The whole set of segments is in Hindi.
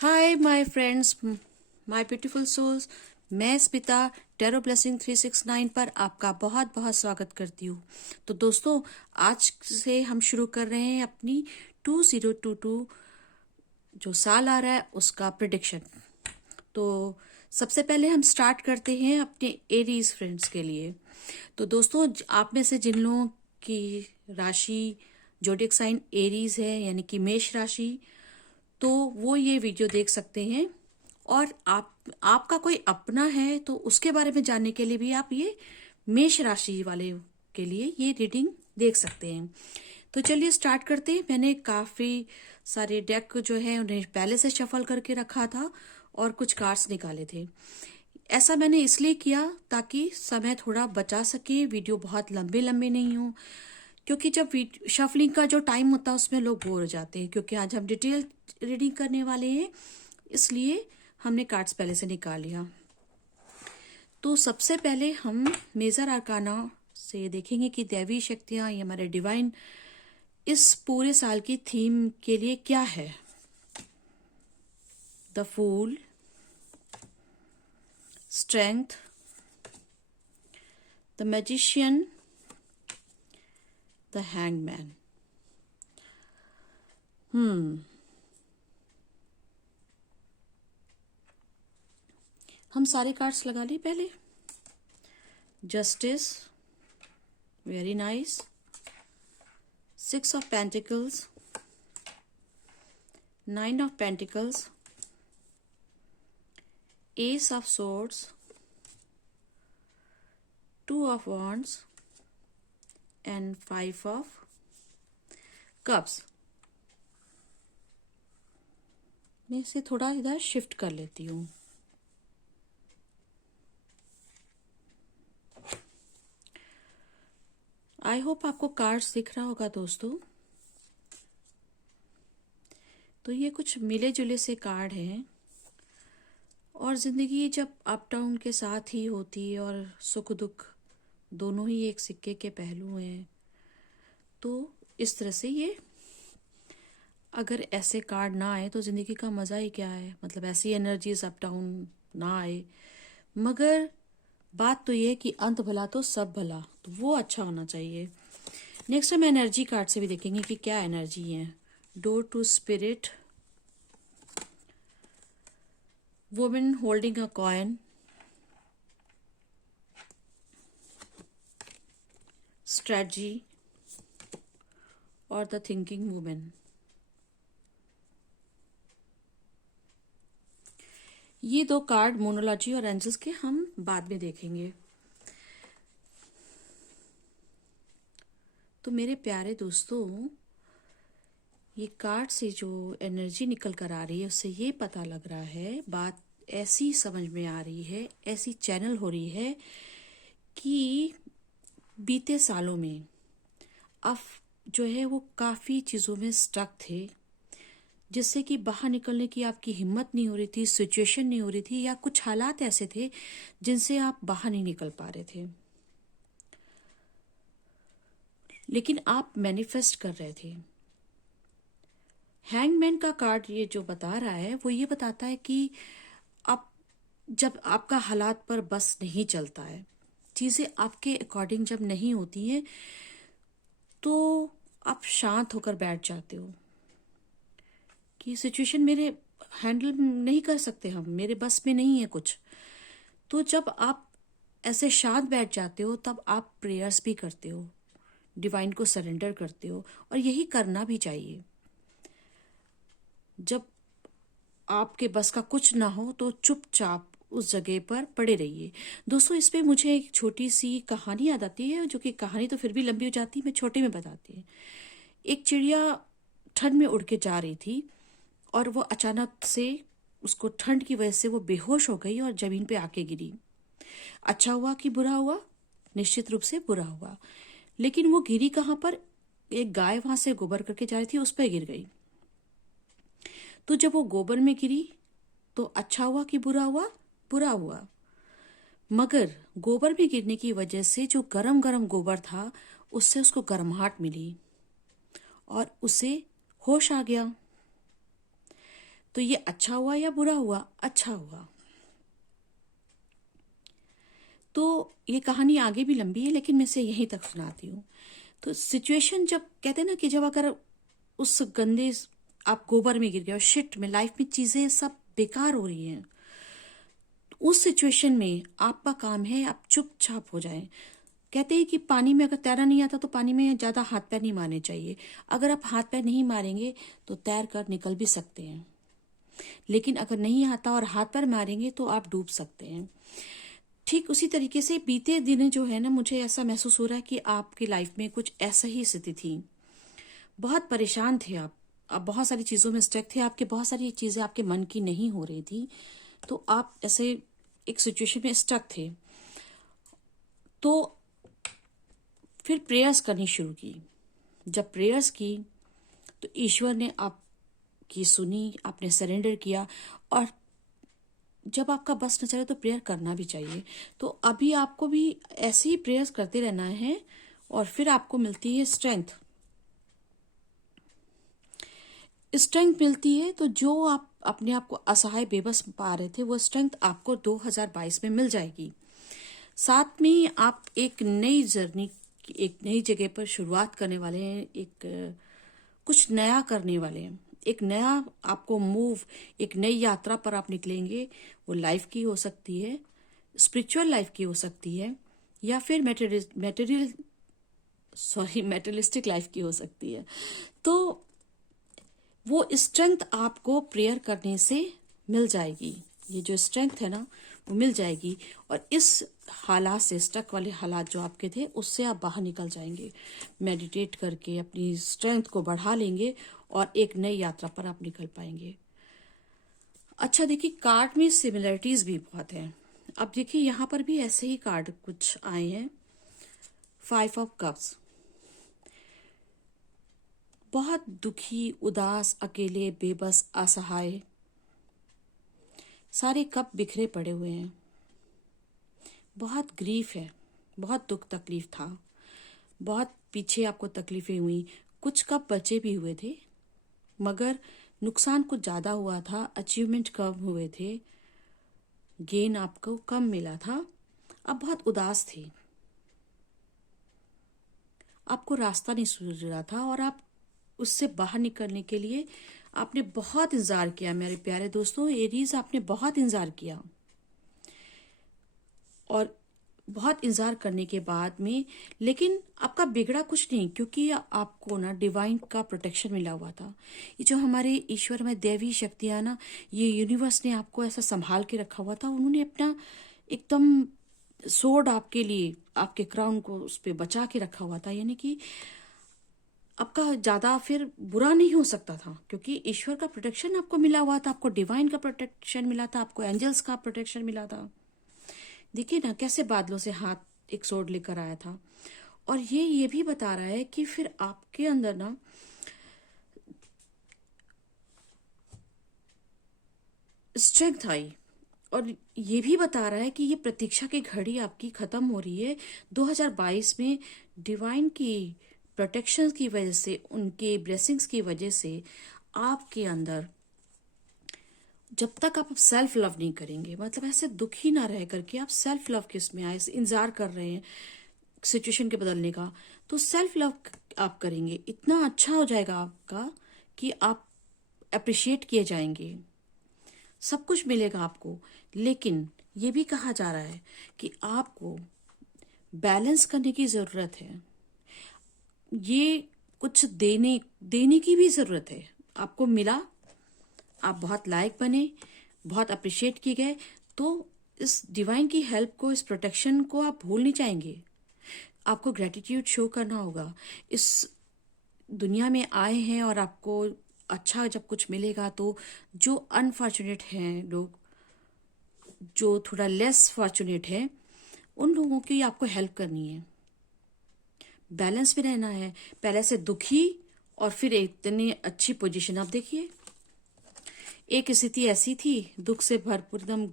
Hi my friends, my beautiful souls. मैं स्मिता टेरो ब्लेसिंग 369 पर आपका बहुत बहुत स्वागत करती हूँ। तो दोस्तों, आज से हम शुरू कर रहे हैं अपनी 2022 जो साल आ रहा है उसका प्रिडिक्शन। तो सबसे पहले हम स्टार्ट करते हैं अपने एरीज फ्रेंड्स के लिए। तो दोस्तों, आप में से जिन लोगों की राशि जोडिक साइन एरीज है यानी कि मेष राशि, तो वो ये वीडियो देख सकते हैं। और आपका कोई अपना है तो उसके बारे में जानने के लिए भी आप ये मेष राशि वाले के लिए ये रीडिंग देख सकते हैं। तो चलिए स्टार्ट करते हैं। मैंने काफी सारे डेक जो है उन्हें पहले से शफल करके रखा था और कुछ कार्ड्स निकाले थे। ऐसा मैंने इसलिए किया ताकि समय थोड़ा बचा सके, वीडियो बहुत लंबे लंबे नहीं हो। क्योंकि जब शफलिंग का जो टाइम होता है उसमें लोग बोर हो जाते हैं, क्योंकि आज हम डिटेल रीडिंग करने वाले हैं, इसलिए हमने कार्ड्स पहले से निकाल लिया। तो सबसे पहले हम मेजर आर्काना से देखेंगे कि दैवी शक्तियां या हमारे डिवाइन इस पूरे साल की थीम के लिए क्या है। The fool, strength, the magician, the hangman. हम सारे कार्ड्स लगा लिए पहले। Justice, very nice. Six of pentacles, nine of pentacles, ace of swords, two of wands and five of cups. मैं इसे थोड़ा इधर शिफ्ट कर लेती हूँ। आई होप आपको कार्ड्स दिख रहा होगा दोस्तों। तो ये कुछ मिले जुले से कार्ड हैं, और जिंदगी जब अप डाउन के साथ ही होती है और सुख दुख दोनों ही एक सिक्के के पहलू हैं, तो इस तरह से ये अगर ऐसे कार्ड ना आए तो जिंदगी का मजा ही क्या है। मतलब ऐसी एनर्जीज अप डाउन ना आए, मगर बात तो ये है कि अंत भला तो सब भला, तो वो अच्छा होना चाहिए। नेक्स्ट हम एनर्जी कार्ड से भी देखेंगे कि क्या एनर्जी है। Door to spirit, women holding a coin, strategy और द थिंकिंग वुमेन। ये दो कार्ड मोनोलॉजी और एंजल्स के हम बाद में देखेंगे। तो मेरे प्यारे दोस्तों, ये कार्ड से जो एनर्जी निकल कर आ रही है उससे ये पता लग रहा है, बात ऐसी समझ में आ रही है, ऐसी चैनल हो रही है कि बीते सालों में आप जो है वो काफ़ी चीज़ों में स्टक थे, जिससे कि बाहर निकलने की आपकी हिम्मत नहीं हो रही थी, सिचुएशन नहीं हो रही थी, या कुछ हालात ऐसे थे जिनसे आप बाहर नहीं निकल पा रहे थे, लेकिन आप मैनिफेस्ट कर रहे थे। हैंगमैन का कार्ड ये जो बता रहा है वो ये बताता है कि आप जब आपका हालात पर बस नहीं चलता है, चीज़ें आपके अकॉर्डिंग जब नहीं होती हैं, तो आप शांत होकर बैठ जाते हो कि सिचुएशन मेरे हैंडल नहीं कर सकते, हम मेरे बस में नहीं है कुछ। तो जब आप ऐसे शांत बैठ जाते हो तब आप प्रेयर्स भी करते हो, डिवाइन को सरेंडर करते हो, और यही करना भी चाहिए। जब आपके बस का कुछ ना हो तो चुपचाप उस जगह पर पड़े रहिए। दोस्तों, इस पे मुझे एक छोटी सी कहानी याद आती है, जो कि कहानी तो फिर भी लंबी हो जाती है, मैं छोटे में बताती हूँ। एक चिड़िया ठंड में उड़ के जा रही थी और वो अचानक से उसको ठंड की वजह से वो बेहोश हो गई और जमीन पे आके गिरी। अच्छा हुआ कि बुरा हुआ? निश्चित रूप से बुरा हुआ। लेकिन वो गिरी कहाँ पर? एक गाय वहां से गोबर करके जा रही थी, उस पर गिर गई। तो जब वो गोबर में गिरी तो अच्छा हुआ कि बुरा हुआ? बुरा हुआ। मगर गोबर में गिरने की वजह से जो गरम गरम गोबर था उससे उसको गर्माहट मिली और उसे होश आ गया। तो ये अच्छा हुआ या बुरा हुआ? अच्छा हुआ। तो ये कहानी आगे भी लंबी है, लेकिन मैं इसे यहीं तक सुनाती हूँ। तो सिचुएशन, जब कहते हैं ना कि जब अगर उस गंदे आप गोबर में गिर गए और शिट में लाइफ में चीजें सब बेकार हो रही हैं, उस सिचुएशन में आपका काम है आप चुपचाप हो जाएं। कहते हैं कि पानी में अगर तैरना नहीं आता तो पानी में ज्यादा हाथ पैर नहीं मारने चाहिए। अगर आप हाथ पैर नहीं मारेंगे तो तैर कर निकल भी सकते हैं, लेकिन अगर नहीं आता और हाथ पैर मारेंगे तो आप डूब सकते हैं। ठीक उसी तरीके से बीते दिन जो है ना, मुझे ऐसा महसूस हो रहा है कि आपकी लाइफ में कुछ ऐसा ही स्थिति थी। बहुत परेशान थे आप बहुत सारी चीजों में स्टक थे, आपके बहुत सारी चीजें आपके मन की नहीं हो रही थी, तो आप ऐसे एक सिचुएशन में स्टक थे। तो फिर प्रेयर्स करनी शुरू की। जब प्रेयर्स की तो ईश्वर ने आपकी सुनी, आपने सरेंडर किया। और जब आपका बस न चले तो प्रेयर करना भी चाहिए। तो अभी आपको भी ऐसे ही प्रेयर्स करते रहना है, और फिर आपको मिलती है स्ट्रेंथ। स्ट्रेंथ मिलती है तो जो आप अपने आप को असहाय बेबस पा रहे थे, वो स्ट्रेंथ आपको 2022 में मिल जाएगी। साथ में आप एक नई जर्नी, एक नई जगह पर शुरुआत करने वाले हैं, एक कुछ नया करने वाले हैं, एक नया आपको मूव, एक नई यात्रा पर आप निकलेंगे। वो लाइफ की हो सकती है, स्पिरिचुअल लाइफ की हो सकती है, या फिर मेटेरियलिस्टिक लाइफ की हो सकती है। तो वो स्ट्रेंथ आपको प्रेयर करने से मिल जाएगी। ये जो स्ट्रेंथ है ना, वो मिल जाएगी, और इस हालात से, स्टक वाले हालात जो आपके थे, उससे आप बाहर निकल जाएंगे। मेडिटेट करके अपनी स्ट्रेंथ को बढ़ा लेंगे और एक नई यात्रा पर आप निकल पाएंगे। अच्छा देखिए, कार्ड में सिमिलरिटीज भी बहुत हैं। अब देखिए यहाँ पर भी ऐसे ही कार्ड कुछ आए हैं। 5 ऑफ कप्स, बहुत दुखी, उदास, अकेले, बेबस, असहाय, सारे कप बिखरे पड़े हुए हैं। बहुत ग्रीफ है, बहुत दुख तकलीफ था, बहुत पीछे आपको तकलीफें हुई। कुछ कप बचे भी हुए थे, मगर नुकसान कुछ ज्यादा हुआ था, अचीवमेंट कम हुए थे, गेन आपको कम मिला था। आप बहुत उदास थे, आपको रास्ता नहीं सूझ रहा था, और आप उससे बाहर निकलने के लिए आपने बहुत इंतजार किया। मेरे प्यारे दोस्तों, एरीज, आपने बहुत इंतजार किया, और बहुत इंतजार करने के बाद में, लेकिन आपका बिगड़ा कुछ नहीं, क्योंकि आपको ना डिवाइन का प्रोटेक्शन मिला हुआ था। ये जो हमारे ईश्वर में दैवी शक्तियां ना, ये यूनिवर्स ने आपको ऐसा संभाल के रखा हुआ था। उन्होंने अपना एकदम सोड आपके लिए, आपके क्राउन को उस पे बचा के रखा हुआ था। यानी कि आपका ज्यादा फिर बुरा नहीं हो सकता था, क्योंकि ईश्वर का प्रोटेक्शन आपको मिला हुआ था, आपको डिवाइन का प्रोटेक्शन मिला था, आपको एंजल्स का प्रोटेक्शन मिला था। देखिए ना कैसे बादलों से हाथ एक सोड लेकर आया था। और ये भी बता रहा है कि फिर आपके अंदर ना स्ट्रेंथ आई, और ये भी बता रहा है कि ये प्रतीक्षा की घड़ी आपकी खत्म हो रही है। 2022 में डिवाइन की प्रोटेक्शन की वजह से, उनके ब्लेसिंग्स की वजह से, आपके अंदर, जब तक आप सेल्फ लव नहीं करेंगे, मतलब ऐसे दुखी ना रह करके आप सेल्फ लव के इसमें आए, इंतजार कर रहे हैं सिचुएशन के बदलने का, तो सेल्फ लव आप करेंगे, इतना अच्छा हो जाएगा आपका कि आप अप्रिशिएट किए जाएंगे, सब कुछ मिलेगा आपको। लेकिन ये भी कहा जा रहा है कि आपको बैलेंस करने की जरूरत है। ये कुछ देने देने की भी जरूरत है। आपको मिला, आप बहुत लायक बने, बहुत अप्रिशिएट किए गए, तो इस डिवाइन की हेल्प को, इस प्रोटेक्शन को आप भूल नहीं जाएंगे। आपको ग्रेटिट्यूड शो करना होगा। इस दुनिया में आए हैं और आपको अच्छा जब कुछ मिलेगा, तो जो अनफॉर्चुनेट हैं लोग, जो थोड़ा लेस फॉर्चुनेट है, उन लोगों की आपको हेल्प करनी है। बैलेंस में रहना है। पहले से दुखी और फिर इतनी अच्छी पोजीशन। आप देखिए, एक स्थिति ऐसी थी, दुख से भरपूर, एकदम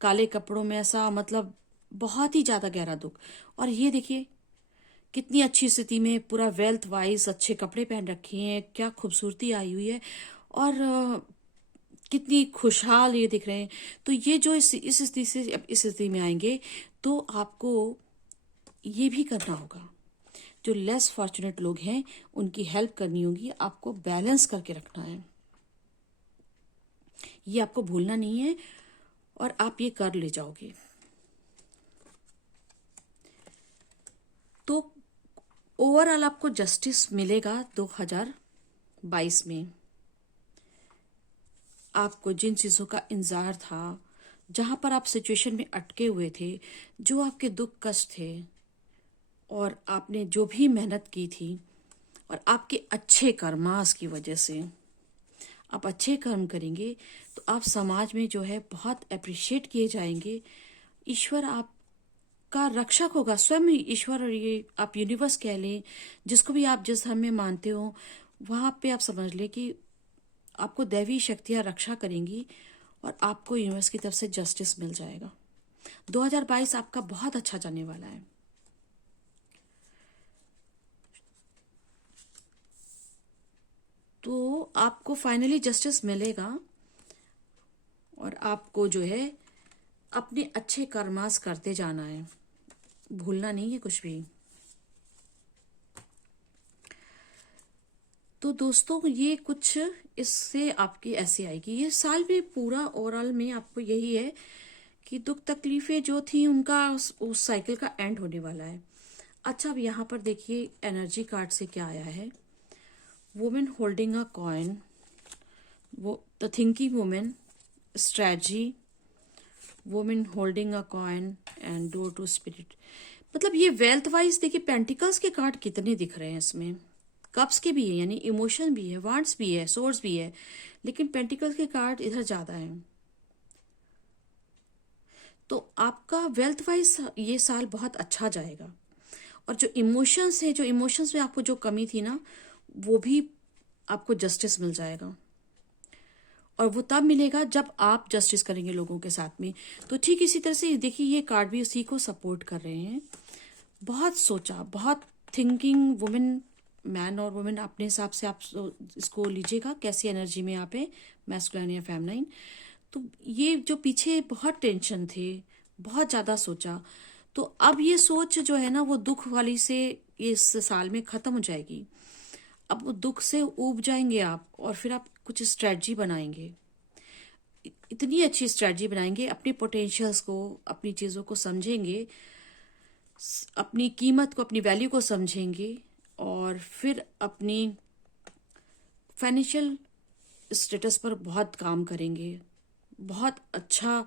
काले कपड़ों में, ऐसा मतलब बहुत ही ज्यादा गहरा दुख। और ये देखिए कितनी अच्छी स्थिति में, पूरा वेल्थ वाइज अच्छे कपड़े पहन रखे हैं, क्या खूबसूरती आई हुई है। और कितनी खुशहाल ये दिख रहे हैं। तो ये जो इस स्थिति से अब इस स्थिति में आएंगे तो आपको ये भी करना होगा। जो लेस फॉर्चुनेट लोग हैं उनकी हेल्प करनी होगी, आपको बैलेंस करके रखना है, ये आपको भूलना नहीं है और आप ये कर ले जाओगे। तो ओवरऑल आपको जस्टिस मिलेगा 2022 में। आपको जिन चीज़ों का इंतजार था, जहां पर आप सिचुएशन में अटके हुए थे, जो आपके दुख कष्ट थे और आपने जो भी मेहनत की थी और आपके अच्छे कर्मास की वजह से आप अच्छे कर्म करेंगे तो आप समाज में जो है बहुत अप्रिशिएट किए जाएंगे। ईश्वर आपका रक्षक होगा, स्वयं ईश्वर, और ये आप यूनिवर्स कह लें, जिसको भी आप जिस धर्म में मानते हो वहां पे आप समझ लें कि आपको दैवी शक्तियां रक्षा करेंगी और आपको यूनिवर्स की तरफ से जस्टिस मिल जाएगा। 2022 आपका बहुत अच्छा जाने वाला है। तो आपको फाइनली जस्टिस मिलेगा और आपको जो है अपने अच्छे कर्मास करते जाना है, भूलना नहीं है कुछ भी। तो दोस्तों ये कुछ इससे आपकी ऐसे आएगी। ये साल भी पूरा ओवरऑल में आपको यही है कि दुख तकलीफें जो थी उनका उस साइकिल का एंड होने वाला है। अच्छा, अब यहाँ पर देखिए एनर्जी कार्ड से क्या आया है। वुमेन होल्डिंग अ कॉइन, वो the thinking women, strategy, women holding a coin and door to spirit. मतलब ये वेल्थ वाइज देखिए पेंटिकल्स के कार्ड कितने दिख रहे हैं इसमें। कप्स के भी है, यानी इमोशन भी है, वांट्स भी है, सोर्स भी है, लेकिन पेंटिकल्स के कार्ड इधर ज्यादा है। तो आपका वेल्थ वाइज ये साल बहुत अच्छा जाएगा। और जो इमोशंस है, जो इमोशंस में आपको जो कमी थी ना, वो भी आपको जस्टिस मिल जाएगा। और वो तब मिलेगा जब आप जस्टिस करेंगे लोगों के साथ में। तो ठीक इसी तरह से देखिए ये कार्ड भी उसी को सपोर्ट कर रहे हैं। बहुत सोचा, बहुत थिंकिंग वुमेन, मैन और वुमेन अपने हिसाब से आप इसको लीजिएगा कैसी एनर्जी में आप है, मैस्कुलिन या फेमिनाइन। तो ये जो पीछे बहुत टेंशन थे, बहुत ज्यादा सोचा, तो अब ये सोच जो है ना वो दुख वाली से इस साल में खत्म हो जाएगी। अब वो दुख से ऊब जाएंगे आप और फिर आप कुछ स्ट्रेटजी बनाएंगे, इतनी अच्छी स्ट्रेटजी बनाएंगे, अपने पोटेंशियल्स को, अपनी चीजों को समझेंगे, अपनी कीमत को, अपनी वैल्यू को समझेंगे और फिर अपनी फाइनेंशियल स्टेटस पर बहुत काम करेंगे, बहुत अच्छा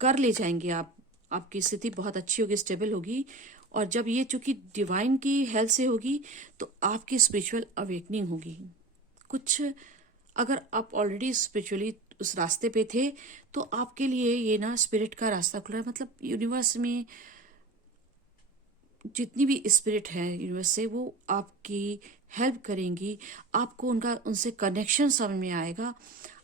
कर ले जाएंगे आप। आपकी स्थिति बहुत अच्छी होगी, स्टेबल होगी। और जब ये चूंकि डिवाइन की हेल्प से होगी तो आपकी स्पिरिचुअल अवेकनिंग होगी। कुछ अगर आप ऑलरेडी स्पिरिचुअली उस रास्ते पे थे तो आपके लिए ये ना स्पिरिट का रास्ता खुला है। मतलब यूनिवर्स में जितनी भी स्पिरिट है यूनिवर्स से, वो आपकी हेल्प करेंगी, आपको उनका उनसे कनेक्शन समझ में आएगा,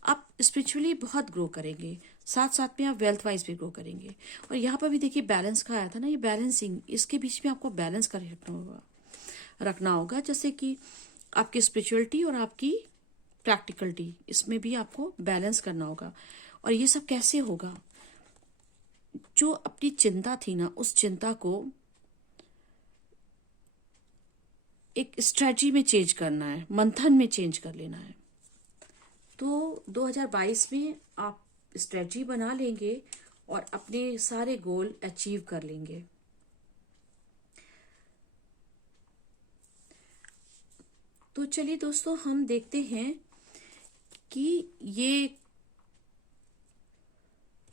आप स्पिरिचुअली बहुत ग्रो करेंगे, साथ साथ में आप वेल्थ वाइज भी ग्रो करेंगे। और यहाँ पर भी देखिए बैलेंस का आया था ना, ये बैलेंसिंग, इसके बीच में आपको बैलेंस कर रखना होगा, जैसे कि आपकी स्पिरिचुअलिटी और आपकी प्रैक्टिकलिटी, इसमें भी आपको बैलेंस करना होगा। और ये सब कैसे होगा, जो अपनी चिंता थी ना उस चिंता को एक स्ट्रेटजी में चेंज करना है, मंथन में चेंज कर लेना है। तो 2022 में आप स्ट्रेटजी बना लेंगे और अपने सारे गोल अचीव कर लेंगे। तो चलिए दोस्तों हम देखते हैं कि ये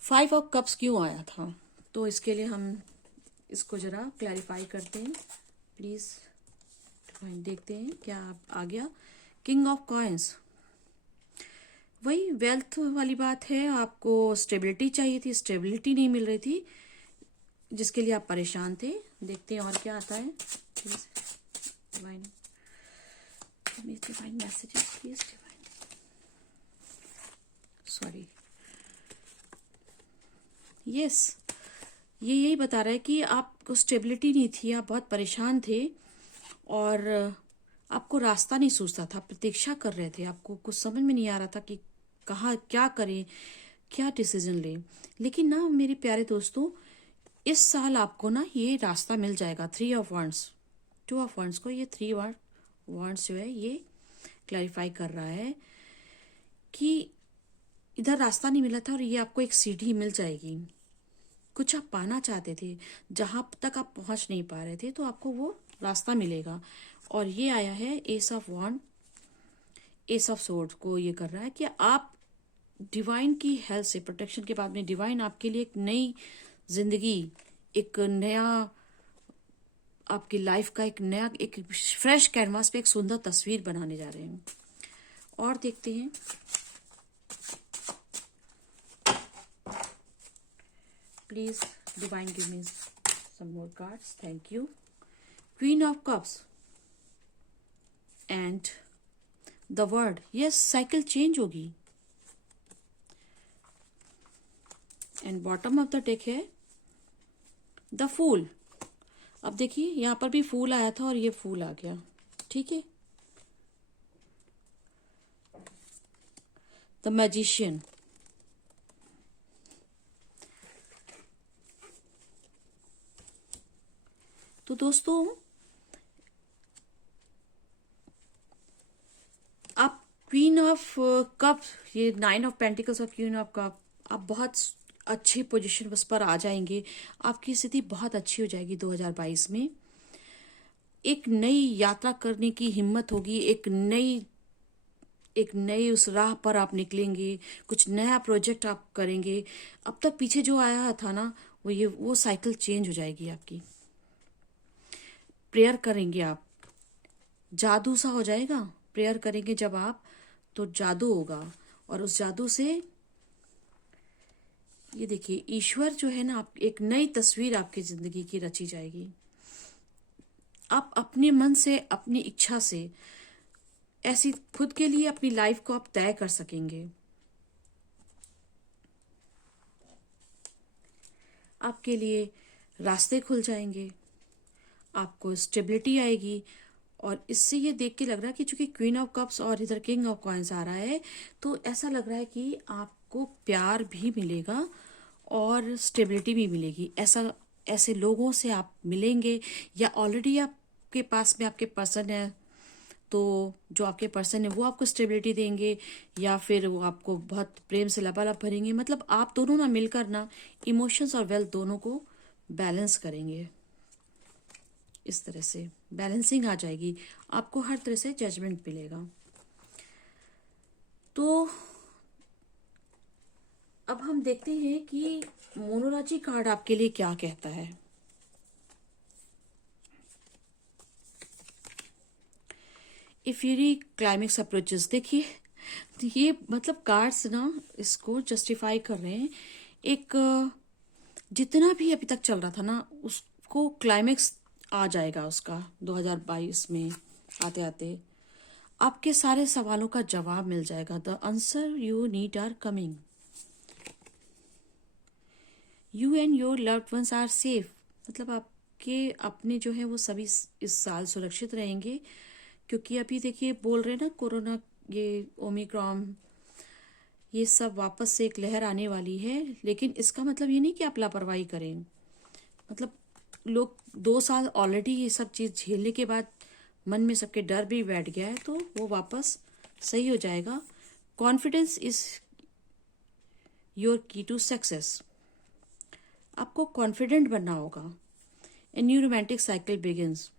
5 ऑफ कप्स क्यों आया था। तो इसके लिए हम इसको जरा क्लैरिफाई करते हैं, प्लीज देखते हैं क्या आ गया। किंग ऑफ कॉइन्स, वही वेल्थ वाली बात है, आपको स्टेबिलिटी चाहिए थी, स्टेबिलिटी नहीं मिल रही थी, जिसके लिए आप परेशान थे। देखते हैं और क्या आता है। Divine messages please, divine, sorry, yes, ये यही बता रहा है कि आपको स्टेबिलिटी नहीं थी, आप बहुत परेशान थे और आपको रास्ता नहीं सूझता था, प्रतीक्षा कर रहे थे, आपको कुछ समझ में नहीं आ रहा था कि कहाँ क्या करें, क्या डिसीजन लें। लेकिन ना मेरे प्यारे दोस्तों, इस साल आपको ना ये रास्ता मिल जाएगा। 3 ऑफ वांड्स, 2 ऑफ वांड्स को ये 3 वांड्स जो है ये क्लैरिफाई कर रहा है कि इधर रास्ता नहीं मिला था और ये आपको एक सीढ़ी मिल जाएगी। कुछ आप पाना चाहते थे, जहां तक आप पहुंच नहीं पा रहे थे, तो आपको वो रास्ता मिलेगा। और ये आया है ace of wand, ace of sword को ये कर रहा है कि आप डिवाइन की हेल्प से, प्रोटेक्शन के बाद में डिवाइन आपके लिए एक नई जिंदगी, एक नया आपकी लाइफ का एक नया, एक फ्रेश कैनवास पे एक सुंदर तस्वीर बनाने जा रहे हैं। और देखते हैं, please divine give me some more cards, thank you. Queen of cups and the world, yes cycle change होगी। And bottom of the deck है द फूल। अब देखिए यहां पर भी फूल आया था और ये फूल आ गया, ठीक है। द मैजिशियन, तो दोस्तों आप क्वीन ऑफ कप, ये 9 ऑफ पेंटिकल्स और क्वीन ऑफ कप, आप बहुत अच्छे पोजीशन पर आ जाएंगे। आपकी स्थिति बहुत अच्छी हो जाएगी 2022 में। एक नई यात्रा करने की हिम्मत होगी, एक नई उस राह पर आप निकलेंगे, कुछ नया प्रोजेक्ट आप करेंगे। अब तक पीछे जो आया था ना, वो साइकिल चेंज हो जाएगी आपकी। प्रेयर करेंगे आप, जादू सा हो जाएगा। प्रेयर करेंगे जब आप, तो जादू होगा। और उस जादू से ये देखिए, ईश्वर जो है ना, आप एक नई तस्वीर आपकी जिंदगी की रची जाएगी। आप अपने मन से, अपनी इच्छा से ऐसी खुद के लिए अपनी लाइफ को आप तय कर सकेंगे। आपके लिए रास्ते खुल जाएंगे, आपको स्टेबिलिटी आएगी। और इससे ये देख के लग रहा है कि चूंकि क्वीन ऑफ कप्स और इधर किंग ऑफ कॉइन्स आ रहा है, तो ऐसा लग रहा है कि आपको प्यार भी मिलेगा और स्टेबिलिटी भी मिलेगी। ऐसे लोगों से आप मिलेंगे, या ऑलरेडी आपके पास में आपके पर्सन है, तो जो आपके पर्सन है वो आपको स्टेबिलिटी देंगे, या फिर वो आपको बहुत प्रेम से लबालब भरेंगे। मतलब आप दोनों ना मिलकर ना इमोशंस और वेल्थ दोनों को बैलेंस करेंगे। इस तरह से बैलेंसिंग आ जाएगी, आपको हर तरह से जजमेंट मिलेगा। तो अब हम देखते हैं कि मोनोलॉजी कार्ड आपके लिए क्या कहता है। इफिरी क्लाइमेक्स अप्रोचेस, देखिए ये मतलब कार्ड्स ना इसको जस्टिफाई कर रहे हैं। एक जितना भी अभी तक चल रहा था ना, उसको क्लाइमेक्स आ जाएगा उसका 2022 में। आते आते आपके सारे सवालों का जवाब मिल जाएगा। The answer you need are coming, you and your loved ones are safe. मतलब आपके अपने जो है वो सभी इस साल सुरक्षित रहेंगे। क्योंकि अभी देखिए बोल रहे हैं ना, कोरोना, ये ओमिक्रॉन, ये सब वापस से एक लहर आने वाली है। लेकिन इसका मतलब ये नहीं कि आप लापरवाही करें। मतलब लोग 2 साल ऑलरेडी ये सब चीज झेलने के बाद मन में सबके डर भी बैठ गया है, तो वो वापस सही हो जाएगा। कॉन्फिडेंस इज योर की टू सक्सेस। आपको कॉन्फिडेंट बनना होगा। A new romantic cycle begins.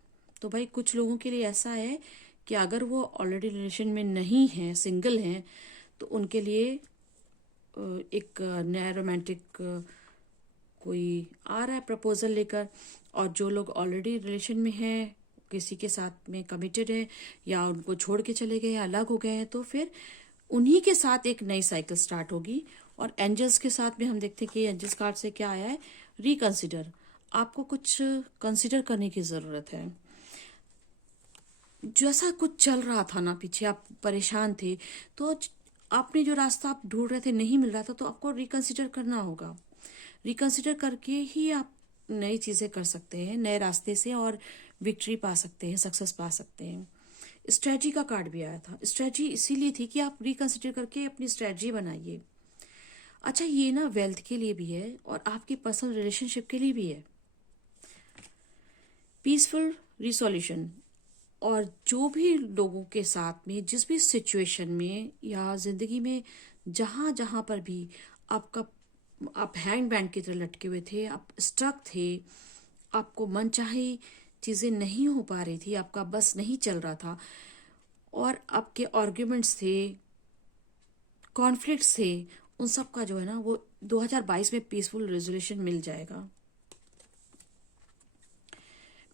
तो भाई कुछ लोगों के लिए ऐसा है कि अगर वो ऑलरेडी रिलेशन में नहीं है, सिंगल हैं, तो उनके लिए एक नया रोमांटिक कोई आ रहा है प्रपोजल लेकर। और जो लोग ऑलरेडी रिलेशन में हैं, किसी के साथ में कमिटेड है, या उनको छोड़ के चले गए या अलग हो गए हैं, तो फिर उन्हीं के साथ एक नई साइकिल स्टार्ट होगी। और एंजल्स के साथ में हम देखते हैं कि एंजल्स कार्ड से क्या आया है, रिकंसिडर। आपको कुछ कंसिडर करने की जरूरत है। जैसा कुछ चल रहा था ना पीछे, आप परेशान थे, तो आपने जो रास्ता आप ढूंढ रहे थे नहीं मिल रहा था, तो आपको रिकंसिडर करना होगा। रिकंसिडर करके ही आप नई चीजें कर सकते हैं, नए रास्ते से, और विक्ट्री पा सकते हैं, सक्सेस पा सकते हैं। स्ट्रेटजी का कार्ड भी आया था। स्ट्रेटजी इसीलिए थी कि आप रिकंसिडर करके अपनी स्ट्रेटजी बनाइए। अच्छा, ये ना वेल्थ के लिए भी है और आपकी पर्सनल रिलेशनशिप के लिए भी है। पीसफुल रिसोल्यूशन, और जो भी लोगों के साथ में जिस भी सिचुएशन में या जिंदगी में जहां जहां पर भी आपका आप हैंग बैंड की तरह लटके हुए थे, आप स्ट्रक थे, आपको मनचाही चीजें नहीं हो पा रही थी, आपका बस नहीं चल रहा था, और आपके आर्ग्यूमेंट्स थे, कॉन्फ्लिक्ट्स थे, उन सब का जो है ना वो 2022 में पीसफुल रेजोल्यूशन मिल जाएगा।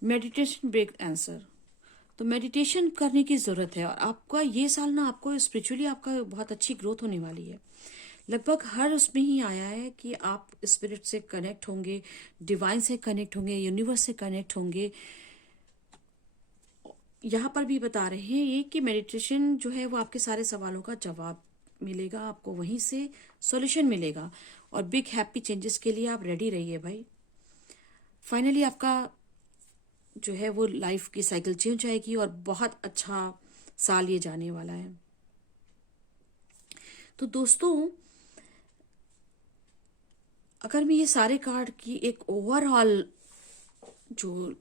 मेडिटेशन ब्रेक आंसर, तो मेडिटेशन करने की जरूरत है, और आपका ये साल ना आपको स्पिरिचुअली आपका बहुत अच्छी ग्रोथ होने वाली है। लगभग हर उसमें ही आया है कि आप स्पिरिट से कनेक्ट होंगे, डिवाइन से कनेक्ट होंगे, यूनिवर्स से कनेक्ट होंगे। यहाँ पर भी बता रहे हैं ये कि मेडिटेशन जो है वो आपके सारे सवालों का जवाब मिलेगा, आपको वहीं से सॉल्यूशन मिलेगा, और बिग हैप्पी चेंजेस के लिए आप रेडी रहिए भाई। फाइनली आपका जो है वो लाइफ की साइकिल चेंज जाएगी और बहुत अच्छा साल ये जाने वाला है। तो दोस्तों, अगर मैं ये सारे कार्ड की एक ओवरऑल जो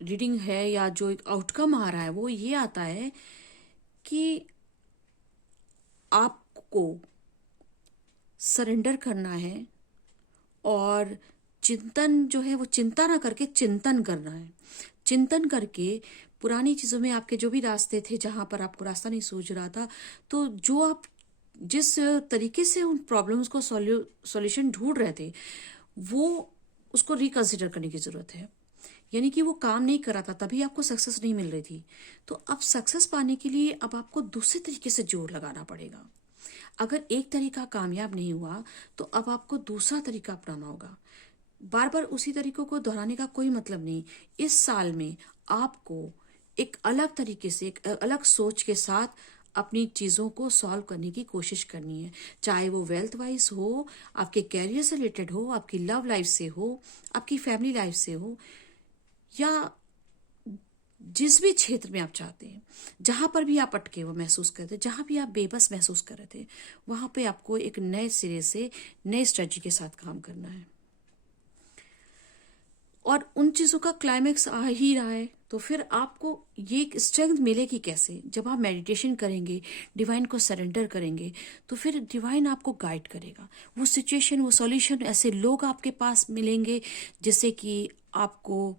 रीडिंग है या जो एक आउटकम आ रहा है वो ये आता है कि आपको सरेंडर करना है, और चिंतन जो है वो चिंता ना करके चिंतन करना है। चिंतन करके पुरानी चीजों में आपके जो भी रास्ते थे जहां पर आपको रास्ता नहीं सूझ रहा था, तो जो आप जिस तरीके से उन प्रॉब्लम्स को सॉल्यूशन ढूंढ रहे थे, वो उसको रिकंसिडर करने की जरूरत है। यानी कि वो काम नहीं कर रहा था, तभी आपको सक्सेस नहीं मिल रही थी। तो अब सक्सेस पाने के लिए अब आपको दूसरे तरीके से जोर लगाना पड़ेगा। अगर एक तरीका कामयाब नहीं हुआ तो अब आपको दूसरा तरीका अपनाना होगा। बार बार उसी तरीकों को दोहराने का कोई मतलब नहीं। इस साल में आपको एक अलग तरीके से, एक अलग सोच के साथ अपनी चीजों को सॉल्व करने की कोशिश करनी है। चाहे वो वेल्थ वाइज हो, आपके कैरियर से रिलेटेड हो, आपकी लव लाइफ से हो, आपकी फैमिली लाइफ से हो, या जिस भी क्षेत्र में आप चाहते हैं, जहां पर भी आप अटके हुए महसूस करते हैं, जहां भी आप बेबस महसूस कर रहे थे, वहां पे आपको एक नए सिरे से नए स्ट्रेटजी के साथ काम करना है। और उन चीजों का क्लाइमेक्स आ ही रहा है, तो फिर आपको ये स्ट्रेंथ मिलेगी कैसे? जब आप मेडिटेशन करेंगे, डिवाइन को सरेंडर करेंगे, तो फिर डिवाइन आपको गाइड करेगा। वो सिचुएशन, वो सॉल्यूशन, ऐसे लोग आपके पास मिलेंगे जिससे कि आपको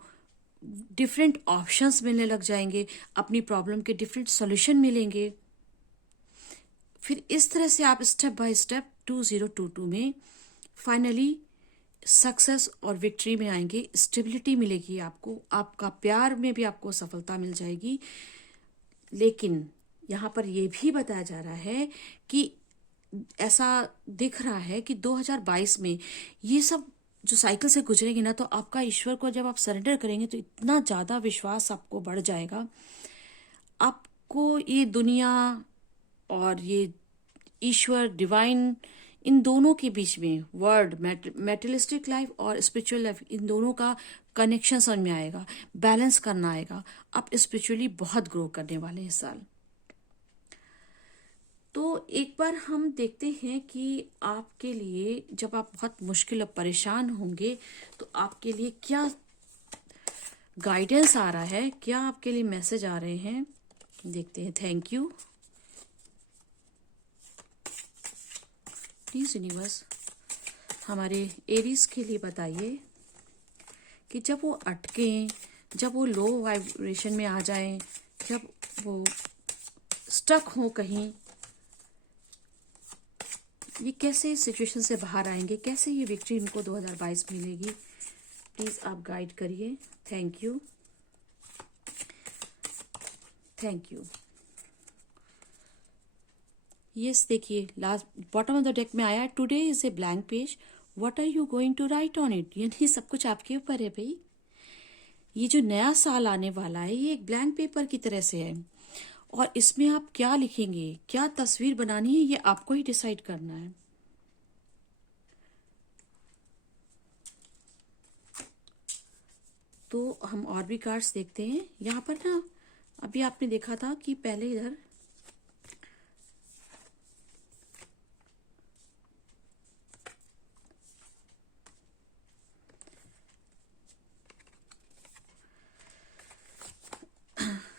डिफरेंट ऑप्शंस मिलने लग जाएंगे, अपनी प्रॉब्लम के डिफरेंट सॉल्यूशन मिलेंगे। फिर इस तरह से आप स्टेप बाय स्टेप 2022 में फाइनली सक्सेस और विक्ट्री में आएंगे। स्टेबिलिटी मिलेगी आपको, आपका प्यार में भी आपको सफलता मिल जाएगी। लेकिन यहाँ पर यह भी बताया जा रहा है कि ऐसा दिख रहा है कि 2022 में ये सब जो साइकिल से गुजरेंगे ना, तो आपका ईश्वर को जब आप सरेंडर करेंगे तो इतना ज्यादा विश्वास आपको बढ़ जाएगा। आपको ये दुनिया और ये ईश्वर, डिवाइन, इन दोनों के बीच में वर्ड, मेटेरियलिस्टिक लाइफ और स्पिरिचुअल लाइफ, इन दोनों का कनेक्शन समझ में आएगा, बैलेंस करना आएगा। आप स्पिरिचुअली बहुत ग्रो करने वाले हैं इस साल। तो एक बार हम देखते हैं कि आपके लिए जब आप बहुत मुश्किल और परेशान होंगे तो आपके लिए क्या गाइडेंस आ रहा है, क्या आपके लिए मैसेज आ रहे हैं, देखते हैं। Thank you. प्लीज यूनिवर्स हमारे एरीज के लिए बताइए कि जब वो अटकें, जब वो लो वाइब्रेशन में आ जाएं, जब वो स्टक हो कहीं, ये कैसे सिचुएशन से बाहर आएंगे, कैसे ये विक्ट्री इनको 2022 मिलेगी। प्लीज आप गाइड करिए। Thank you, thank you. Yes, देखिए last bottom of the deck में आया, today is a blank page, what are you going to write on it. यानी सब कुछ आपके ऊपर है भाई। ये जो नया साल आने वाला है ये एक ब्लैंक पेपर की तरह से है, और इसमें आप क्या लिखेंगे, क्या तस्वीर बनानी है, ये आपको ही डिसाइड करना है। तो हम और भी कार्ड्स देखते हैं। यहाँ पर ना अभी आपने देखा था कि पहले इधर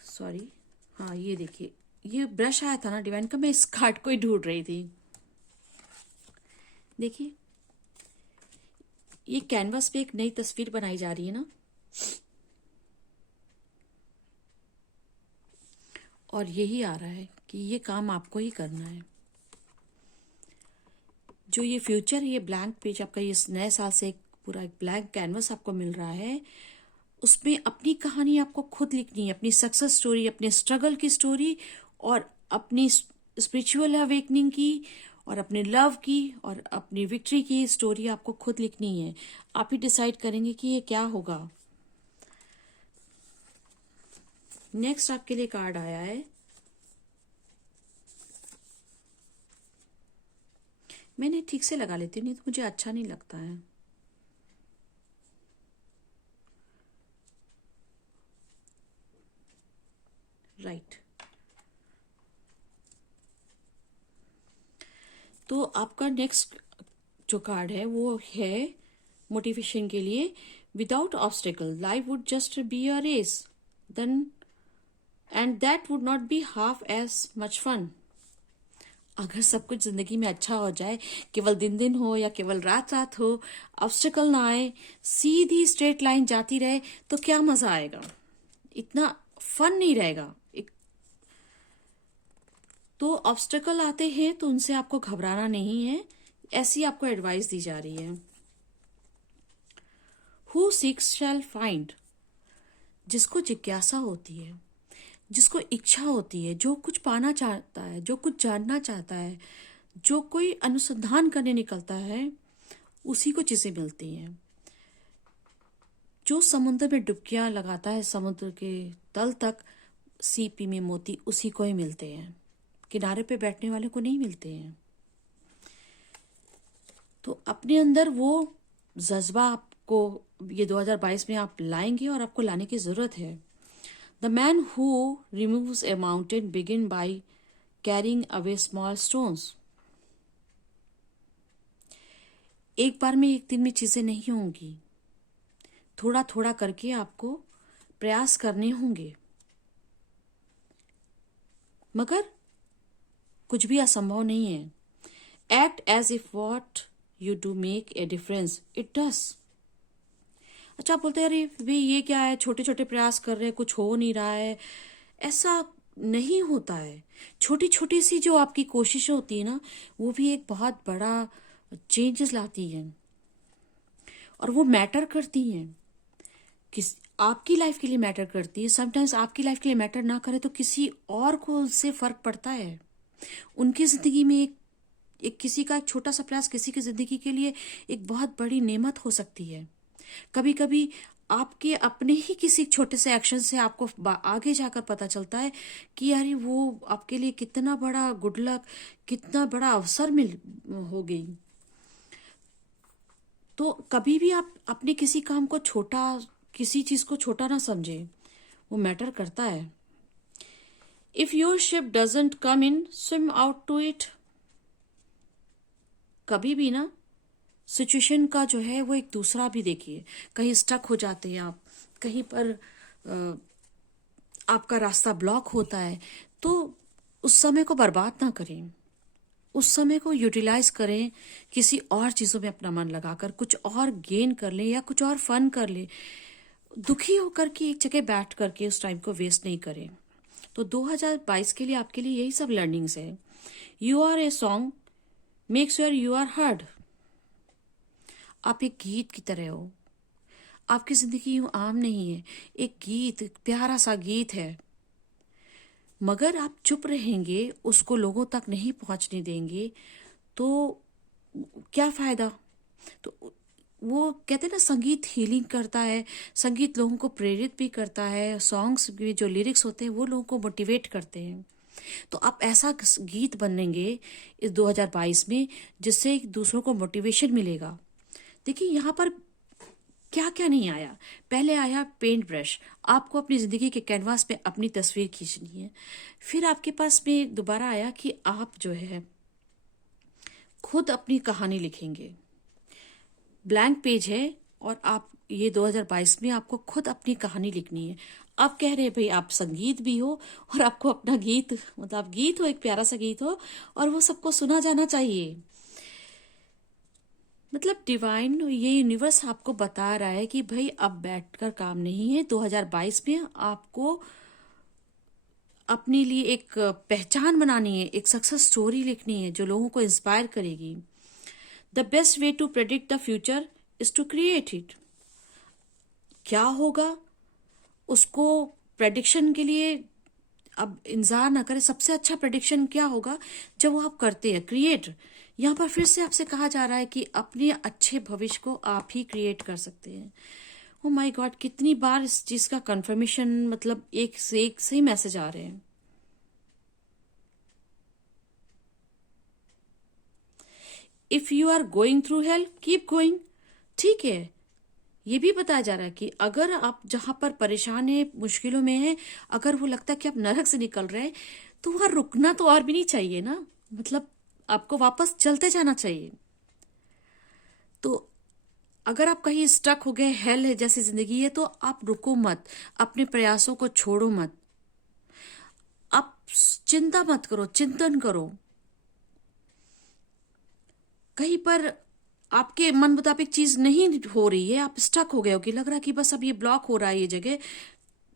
सॉरी, हाँ ये देखिए, ये ब्रश आया था ना डिवाइन का, मैं इस कार्ड को ही ढूंढ रही थी। देखिए, ये कैनवास पे एक नई तस्वीर बनाई जा रही है ना, और यही आ रहा है कि ये काम आपको ही करना है। जो ये फ्यूचर, ये ब्लैंक पेज आपका, ये इस नए साल से एक पूरा एक ब्लैंक कैनवस आपको मिल रहा है। उसमें अपनी कहानी आपको खुद लिखनी है, अपनी सक्सेस स्टोरी, अपने स्ट्रगल की स्टोरी, और अपनी स्पिरिचुअल अवेकनिंग की, और अपने लव की, और अपनी विक्ट्री की स्टोरी आपको खुद लिखनी है। आप ही डिसाइड करेंगे कि ये क्या होगा। नेक्स्ट आपके लिए कार्ड आया है, मैंने ठीक से लगा लेती हूँ, नहीं तो मुझे अच्छा नहीं लगता है। राइट, तो आपका नेक्स्ट जो कार्ड है वो है मोटिवेशन के लिए। Without obstacle life would just be a race, then and that would not be half as much fun. अगर सब कुछ जिंदगी में अच्छा हो जाए, केवल दिन दिन हो या केवल रात रात हो, ऑब्स्टेकल ना आए, सीधी स्ट्रेट लाइन जाती रहे, तो क्या मजा आएगा, इतना फन नहीं रहेगा। तो ऑब्स्टेकल आते हैं तो उनसे आपको घबराना नहीं है, ऐसी आपको एडवाइस दी जा रही है। हु सीक्स शैल फाइंड, जिसको जिज्ञासा होती है, जिसको इच्छा होती है, जो कुछ पाना चाहता है, जो कुछ जानना चाहता है, जो कोई अनुसंधान करने निकलता है, उसी को चीजें मिलती हैं। जो समुद्र में डुबकियां लगाता है समुद्र के तल तक, सीपी में मोती उसी को ही मिलते हैं, किनारे पे बैठने वाले को नहीं मिलते हैं। तो अपने अंदर वो जज्बा आपको ये 2022 में आप लाएंगे, और आपको लाने की जरूरत है। The man who removes A mountain begin by carrying away small stones. एक बार में एक दिन में चीजें नहीं होंगी, थोड़ा थोड़ा करके आपको प्रयास करने होंगे, मगर कुछ भी असंभव नहीं है। Act as if what you do make a difference, it does. अच्छा, आप बोलते हैं अरे भाई ये क्या है, छोटे छोटे प्रयास कर रहे हैं, कुछ हो नहीं रहा है। ऐसा नहीं होता है। छोटी छोटी सी जो आपकी कोशिशें होती है ना, वो भी एक बहुत बड़ा चेंजेस लाती हैं, और वो मैटर करती हैं, किस आपकी लाइफ के लिए मैटर करती है। समटाइम्स आपकी लाइफ के लिए मैटर ना करे तो किसी और को उससे फर्क पड़ता है। उनकी जिंदगी में एक किसी का एक छोटा सा प्रयास किसी की जिंदगी के लिए एक बहुत बड़ी नेमत हो सकती है। कभी कभी आपके अपने ही किसी छोटे से एक्शन से आपको आगे जाकर पता चलता है कि यार वो आपके लिए कितना बड़ा गुड लक, कितना बड़ा अवसर मिल हो गई। तो कभी भी आप अपने किसी काम को छोटा, किसी चीज को छोटा ना समझे, वो मैटर करता है। If your ship doesn't come in, swim out to it. कभी भी ना सिचुएशन का जो है वो एक दूसरा भी देखिए। कहीं स्टक हो जाते हैं आप, कहीं पर आपका रास्ता ब्लॉक होता है, तो उस समय को बर्बाद ना करें, उस समय को यूटिलाइज करें, किसी और चीजों में अपना मन लगाकर कुछ और गेन कर ले या कुछ और फन कर ले। दुखी होकर के एक जगह बैठ करके उस टाइम को वेस्ट नहीं करें। तो 2022 के लिए आपके लिए यही सब लर्निंग्स है। You are a song make sure you are heard. आप एक गीत की तरह हो, आपकी जिंदगी यूं आम नहीं है, एक गीत, एक प्यारा सा गीत है। मगर आप चुप रहेंगे, उसको लोगों तक नहीं पहुंचने देंगे, तो क्या फायदा। तो वो कहते हैं ना, संगीत हीलिंग करता है, संगीत लोगों को प्रेरित भी करता है, सॉन्ग्स भी जो लिरिक्स होते हैं वो लोगों को मोटिवेट करते हैं। तो आप ऐसा गीत बनेंगे इस 2022 में जिससे दूसरों को मोटिवेशन मिलेगा। देखिए, यहाँ पर क्या क्या नहीं आया। पहले आया पेंट ब्रश, आपको अपनी जिंदगी के कैनवास पे अपनी तस्वीर खींचनी है। फिर आपके पास में दोबारा आया कि आप जो है खुद अपनी कहानी लिखेंगे। ब्लैंक पेज है और आप ये 2022 में आपको खुद अपनी कहानी लिखनी है। आप कह रहे हैं भाई आप संगीत भी हो और आपको अपना गीत, मतलब आप गीत हो, एक प्यारा सा गीत हो और वो सबको सुना जाना चाहिए। मतलब डिवाइन, ये यूनिवर्स आपको बता रहा है कि भाई अब बैठकर काम नहीं है। 2022 में आपको अपने लिए एक पहचान बनानी है, एक सक्सेस स्टोरी लिखनी है जो लोगों को इंस्पायर करेगी। The best way to predict the future is to create it. क्या होगा उसको प्रेडिक्शन के लिए अब इंतजार ना करें। सबसे अच्छा प्रेडिक्शन क्या होगा जब वो आप करते हैं क्रिएट। यहाँ पर फिर से आपसे कहा जा रहा है कि अपने अच्छे भविष्य को आप ही क्रिएट कर सकते हैं। ओ माय गॉड, कितनी बार इस चीज का कंफर्मेशन, मतलब एक से एक सही मैसेज आ रहे हैं। If you are going through hell keep going. ठीक है, ये भी बताया जा रहा है कि अगर आप जहां पर परेशान है, मुश्किलों में है, अगर वो लगता है कि आप नरक से निकल रहे हैं, तो वहां रुकना तो और भी नहीं चाहिए ना। मतलब आपको वापस चलते जाना चाहिए। तो अगर आप कहीं स्टक हो गए, हेल है जैसी जिंदगी है, तो आप रुको मत, अपने प्रयासों को छोड़ो मत। आप चिंता मत करो, चिंतन करो। कहीं पर आपके मन मुताबिक चीज नहीं हो रही है, आप स्टक हो गए हो कि लग रहा है कि बस अब ये ब्लॉक हो रहा है ये जगह,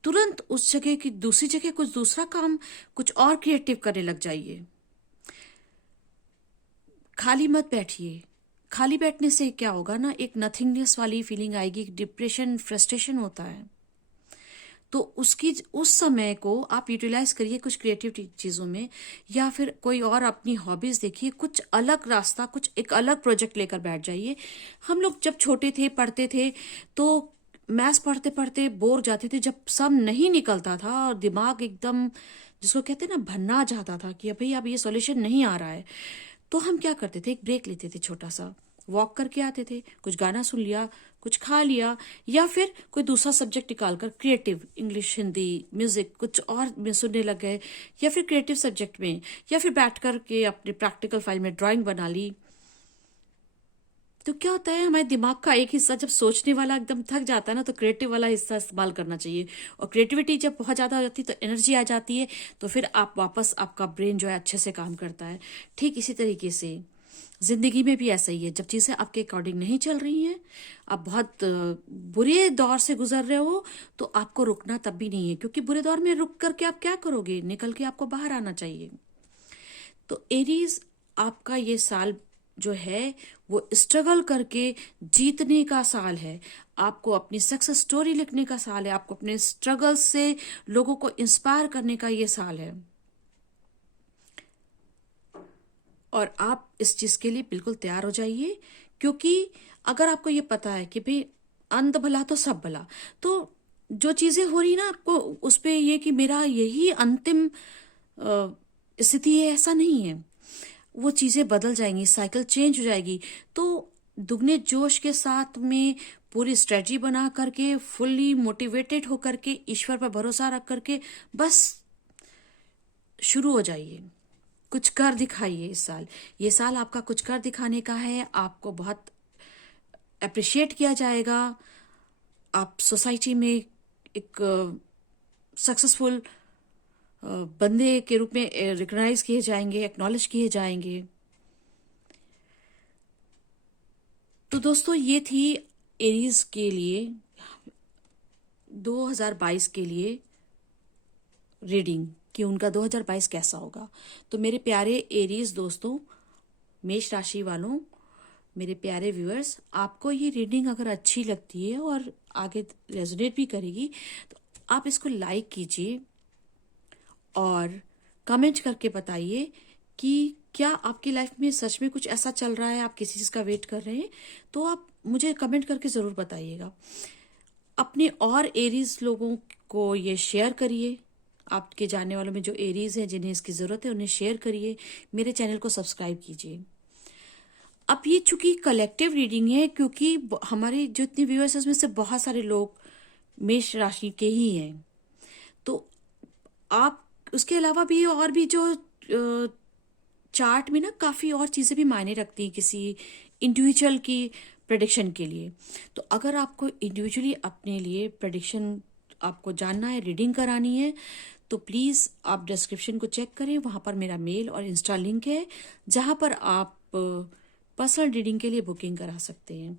तुरंत उस जगह की दूसरी जगह कुछ दूसरा काम, कुछ और क्रिएटिव करने लग जाइए। खाली मत बैठिए। खाली बैठने से क्या होगा ना, एक नथिंगनेस वाली फीलिंग आएगी, डिप्रेशन, फ्रस्ट्रेशन होता है। तो उसकी उस समय को आप यूटिलाइज करिए कुछ क्रिएटिव चीजों में, या फिर कोई और अपनी हॉबीज देखिए, कुछ अलग रास्ता, कुछ एक अलग प्रोजेक्ट लेकर बैठ जाइए। हम लोग जब छोटे थे, पढ़ते थे, तो मैथ्स पढ़ते पढ़ते बोर जाते थे, जब सम नहीं निकलता था और दिमाग एकदम, जिसको कहते हैं ना, भन्ना जाता था कि भाई अब ये सॉल्यूशन नहीं आ रहा है, तो हम क्या करते थे, एक ब्रेक लेते थे, छोटा सा वॉक करके आते थे, कुछ गाना सुन लिया, कुछ खा लिया, या फिर कोई दूसरा सब्जेक्ट निकालकर क्रिएटिव, इंग्लिश, हिंदी, म्यूजिक कुछ और में सुनने लग गए, या फिर क्रिएटिव सब्जेक्ट में, या फिर बैठ कर के अपने प्रैक्टिकल फाइल में ड्राइंग बना ली। तो क्या होता है, हमारे दिमाग का एक हिस्सा जब सोचने वाला एकदम थक जाता है ना, तो क्रिएटिव वाला हिस्सा इस्तेमाल करना चाहिए। और क्रिएटिविटी जब बहुत ज्यादा हो जाती है तो एनर्जी आ जाती है, तो फिर आप वापस, आपका ब्रेन जो है अच्छे से काम करता है। ठीक इसी तरीके से जिंदगी में भी ऐसा ही है। जब चीजें आपके अकॉर्डिंग नहीं चल रही हैं, आप बहुत बुरे दौर से गुजर रहे हो, तो आपको रुकना तब भी नहीं है, क्योंकि बुरे दौर में रुक करके आप क्या करोगे, निकल के आपको बाहर आना चाहिए। तो एरीज, आपका ये साल जो है वो स्ट्रगल करके जीतने का साल है। आपको अपनी सक्सेस स्टोरी लिखने का साल है। आपको अपने स्ट्रगल से लोगों को इंस्पायर करने का ये साल है। और आप इस चीज के लिए बिल्कुल तैयार हो जाइए, क्योंकि अगर आपको ये पता है कि भाई अंत भला तो सब भला, तो जो चीजें हो रही ना आपको उस पे ये कि मेरा यही अंतिम स्थिति है, ऐसा नहीं है। वो चीजें बदल जाएंगी, साइकिल चेंज हो जाएगी। तो दुगने जोश के साथ में पूरी स्ट्रेटजी बना करके, फुल्ली मोटिवेटेड होकर के, ईश्वर पर भरोसा रख करके बस शुरू हो जाइए। कुछ कर दिखाइए इस साल। ये साल आपका कुछ कर दिखाने का है। आपको बहुत अप्रिशिएट किया जाएगा। आप सोसाइटी में एक सक्सेसफुल बंदे के रूप में रिकॉग्नाइज किए जाएंगे, एक्नॉलेज किए जाएंगे। तो दोस्तों, ये थी एरीज के लिए 2022 के लिए रीडिंग, कि उनका 2022 कैसा होगा। तो मेरे प्यारे एरीज दोस्तों, मेष राशि वालों, मेरे प्यारे व्यूअर्स, आपको ये रीडिंग अगर अच्छी लगती है और आगे रेजोनेट भी करेगी, तो आप इसको लाइक कीजिए और कमेंट करके बताइए कि क्या आपकी लाइफ में सच में कुछ ऐसा चल रहा है, आप किसी चीज का वेट कर रहे हैं, तो आप मुझे कमेंट करके जरूर बताइएगा। अपने और एरीज लोगों को ये शेयर करिए। आपके जानने वालों में जो एरीज हैं जिन्हें इसकी जरूरत है, उन्हें शेयर करिए। मेरे चैनल को सब्सक्राइब कीजिए। अब ये चूंकि कलेक्टिव रीडिंग है, क्योंकि हमारे जितने व्यूअर्स हैं उसमें से बहुत सारे लोग मेष राशि के ही हैं, तो आप उसके अलावा भी और भी जो चार्ट में ना काफ़ी और चीज़ें भी मायने रखती हैं किसी इंडिविजुअल की प्रेडिक्शन के लिए। तो अगर आपको इंडिविजुअली अपने लिए प्रेडिक्शन आपको जानना है, रीडिंग करानी है, तो प्लीज़ आप डिस्क्रिप्शन को चेक करें, वहाँ पर मेरा मेल और इंस्टा लिंक है जहाँ पर आप पर्सनल रीडिंग के लिए बुकिंग करा सकते हैं।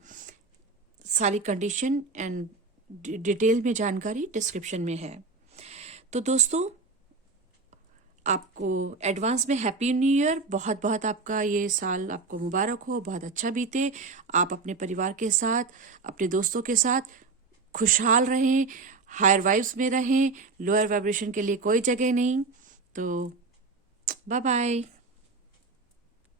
सारी कंडीशन एंड डिटेल में जानकारी डिस्क्रिप्शन में है। तो दोस्तों, आपको एडवांस में हैप्पी न्यू ईयर। बहुत बहुत आपका ये साल आपको मुबारक हो, बहुत अच्छा बीते। आप अपने परिवार के साथ, अपने दोस्तों के साथ खुशहाल रहें, हायर वाइब्स में रहें, लोअर वाइब्रेशन के लिए कोई जगह नहीं। तो बाय बाय।